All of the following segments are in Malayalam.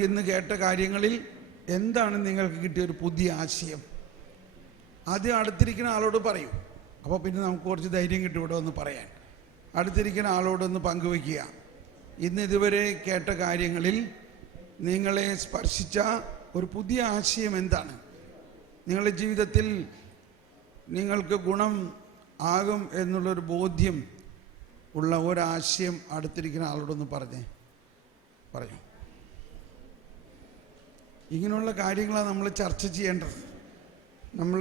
ഇന്ന് കേട്ട കാര്യങ്ങളിൽ എന്താണ് നിങ്ങൾക്ക് കിട്ടിയ ഒരു പുതിയ ആശയം? ആദ്യം അടുത്തിരിക്കുന്ന ആളോട് പറയൂ. അപ്പോൾ പിന്നെ നമുക്ക് കുറച്ച് ധൈര്യം കിട്ടും ഇവിടെ ഒന്ന് പറയാൻ. അടുത്തിരിക്കുന്ന ആളോടൊന്ന് പങ്കുവയ്ക്കുക. ഇന്ന് ഇതുവരെ കേട്ട കാര്യങ്ങളിൽ നിങ്ങളെ സ്പർശിച്ച ഒരു പുതിയ ആശയം എന്താണ്? നിങ്ങളുടെ ജീവിതത്തിൽ നിങ്ങൾക്ക് ഗുണം ആകും എന്നുള്ളൊരു ബോധ്യം ഉള്ള ഒരാശയം അടുത്തിരിക്കുന്ന ആളോടൊന്ന് പറഞ്ഞു. ഇങ്ങനെയുള്ള കാര്യങ്ങളാണ് നമ്മൾ ചർച്ച ചെയ്യേണ്ടത്. നമ്മൾ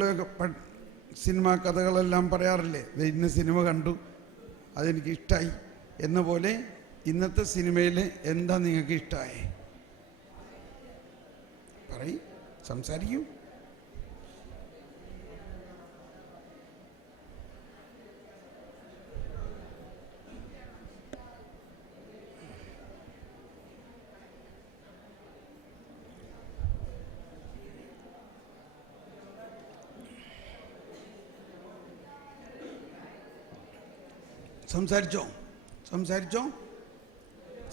സിനിമാ കഥകളെല്ലാം പറയാറില്ലേ, ഇന്ന് സിനിമ കണ്ടു അതെനിക്ക് ഇഷ്ടമായി എന്ന പോലെ ഇന്നത്തെ സിനിമയിൽ എന്താ നിങ്ങൾക്ക് ഇഷ്ടമായി? പറയൂ, സംസാരിക്കൂ.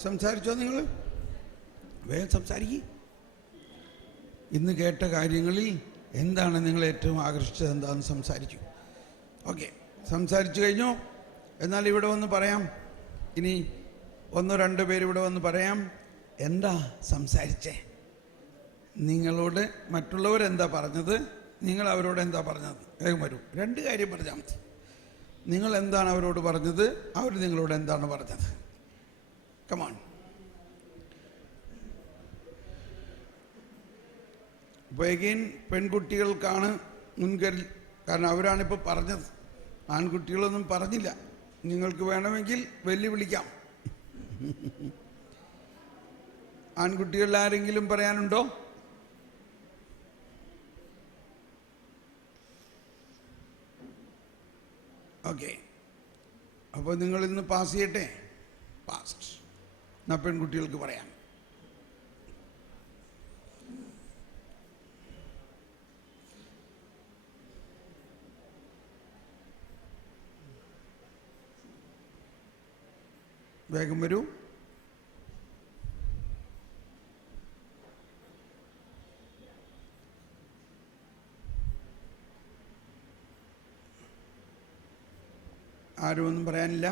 സംസാരിച്ചോ നിങ്ങൾ വേഗം സംസാരിക്കും. ഇന്ന് കേട്ട കാര്യങ്ങളിൽ എന്താണ് നിങ്ങൾ ഏറ്റവും ആകർഷിച്ചത്? എന്താണെന്ന് സംസാരിച്ചു. ഓക്കെ, സംസാരിച്ചു കഴിഞ്ഞോ? എന്നാൽ ഇവിടെ വന്ന് പറയാം. ഇനി ഒന്നോ രണ്ടോ പേര് ഇവിടെ വന്ന് പറയാം. എന്താ സംസാരിച്ചേ? നിങ്ങളോട് മറ്റുള്ളവരെന്താ പറഞ്ഞത്, നിങ്ങൾ അവരോട് എന്താ പറഞ്ഞത്? വേഗം വരൂ. രണ്ട് കാര്യം പറഞ്ഞാൽ മതി. നിങ്ങൾ എന്താണ് അവരോട് പറഞ്ഞത്, അവർ നിങ്ങളോട് എന്താണ് പറഞ്ഞത്? കമാൺ. അപ്പോൾ എഗെയിൻ പെൺകുട്ടികൾക്കാണ് മുൻകരുതൽ. കാരണം അവരാണിപ്പോൾ പറഞ്ഞത്. ആൺകുട്ടികളൊന്നും പറഞ്ഞില്ല. നിങ്ങൾക്ക് വേണമെങ്കിൽ വെല്ലുവിളിക്കാം. ആൺകുട്ടികളിൽ ആരെങ്കിലും പറയാനുണ്ടോ? ഓക്കെ, അപ്പോൾ നിങ്ങളിന്ന് പാസ് ചെയ്യട്ടെ. പാസ്റ്റ്. എന്നാ പെൺകുട്ടികൾക്ക് പറയാം. വേഗം വരൂ. ആരും ഒന്നും പറയാനില്ല.